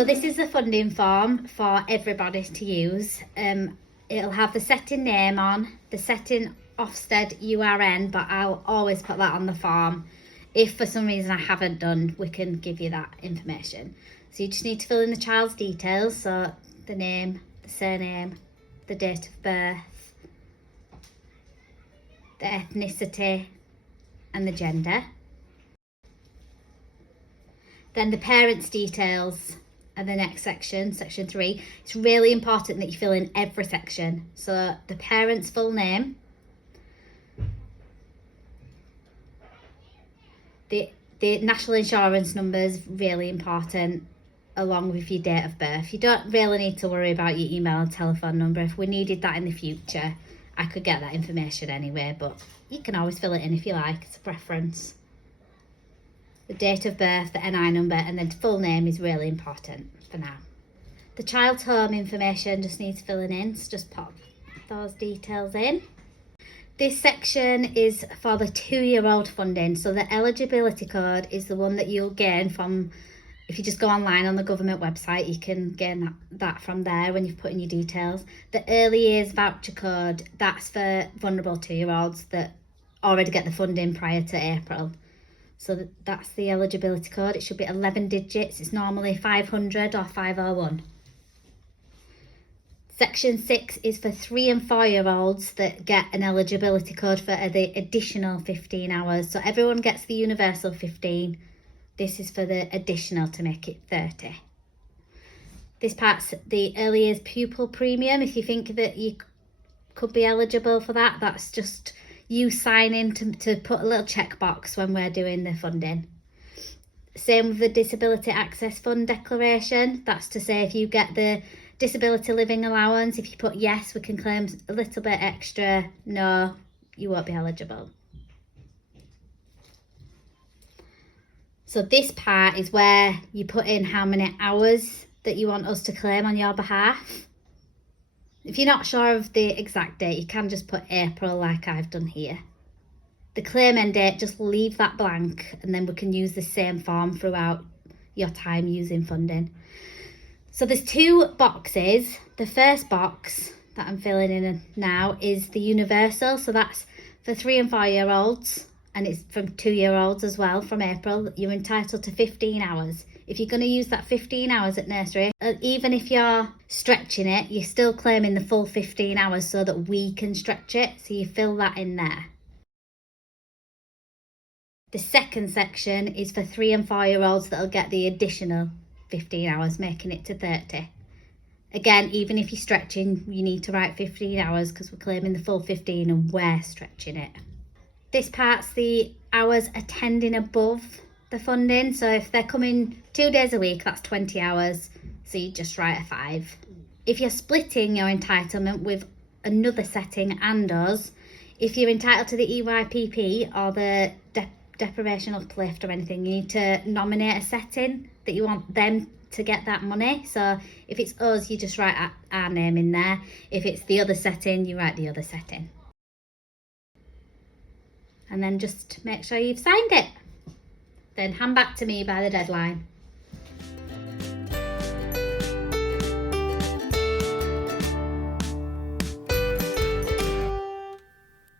So this is the funding form for everybody to use. It'll have the setting name on, the setting Ofsted URN, but I'll always put that on the form. If for some reason I haven't done, we can give you that information. So you just need to fill in the child's details, so the name, the surname, the date of birth, the ethnicity and the gender. Then the parents' details are the next section, section 3. It's really important that you fill in every section. So the parent's full name, the national insurance number is really important, along with your date of birth. You don't really need to worry about your email and telephone number. If we needed that in the future, I could get that information anyway, but you can always fill it in if you like, it's a preference. The date of birth, the NI number, and then full name is really important for now. The child's home information just needs filling in, so just pop those details in. This section is for the 2-year-old funding, so the eligibility code is the one that you'll gain from, if you just go online on the government website, you can gain that from there when you've put in your details. The early years voucher code, that's for vulnerable 2-year-olds that already get the funding prior to April. So that's the eligibility code. It should be 11 digits. It's normally 500 or 501. Section 6 is for 3 and 4-year-olds that get an eligibility code for the additional 15 hours. So everyone gets the universal 15. This is for the additional to make it 30. This part's the early years pupil premium. If you think that you could be eligible for that, that's just you sign in to put a little checkbox when we're doing the funding. Same with the Disability Access Fund declaration. That's to say if you get the disability living allowance, if you put yes, we can claim a little bit extra. No, you won't be eligible. So this part is where you put in how many hours that you want us to claim on your behalf. If you're not sure of the exact date, you can just put April like I've done here. The claim end date, just leave that blank and then we can use the same form throughout your time using funding. So there's 2 boxes. The first box that I'm filling in now is the universal. So that's for 3 and 4-year-olds, and it's from 2-year-olds as well from April. You're entitled to 15 hours. If you're going to use that 15 hours at nursery, even if you're stretching it, you're still claiming the full 15 hours so that we can stretch it. So you fill that in there. The second section is for 3 and 4-year-olds that'll get the additional 15 hours, making it to 30. Again, even if you're stretching, you need to write 15 hours because we're claiming the full 15 and we're stretching it. This part's the hours attending above the funding. So if they're coming 2 days a week, that's 20 hours. So you just write a 5. If you're splitting your entitlement with another setting and us, if you're entitled to the EYPP or the deprivation uplift or anything, you need to nominate a setting that you want them to get that money. So if it's us, you just write our name in there. If it's the other setting, you write the other setting. And then just make sure you've signed it. Then hand back to me by the deadline.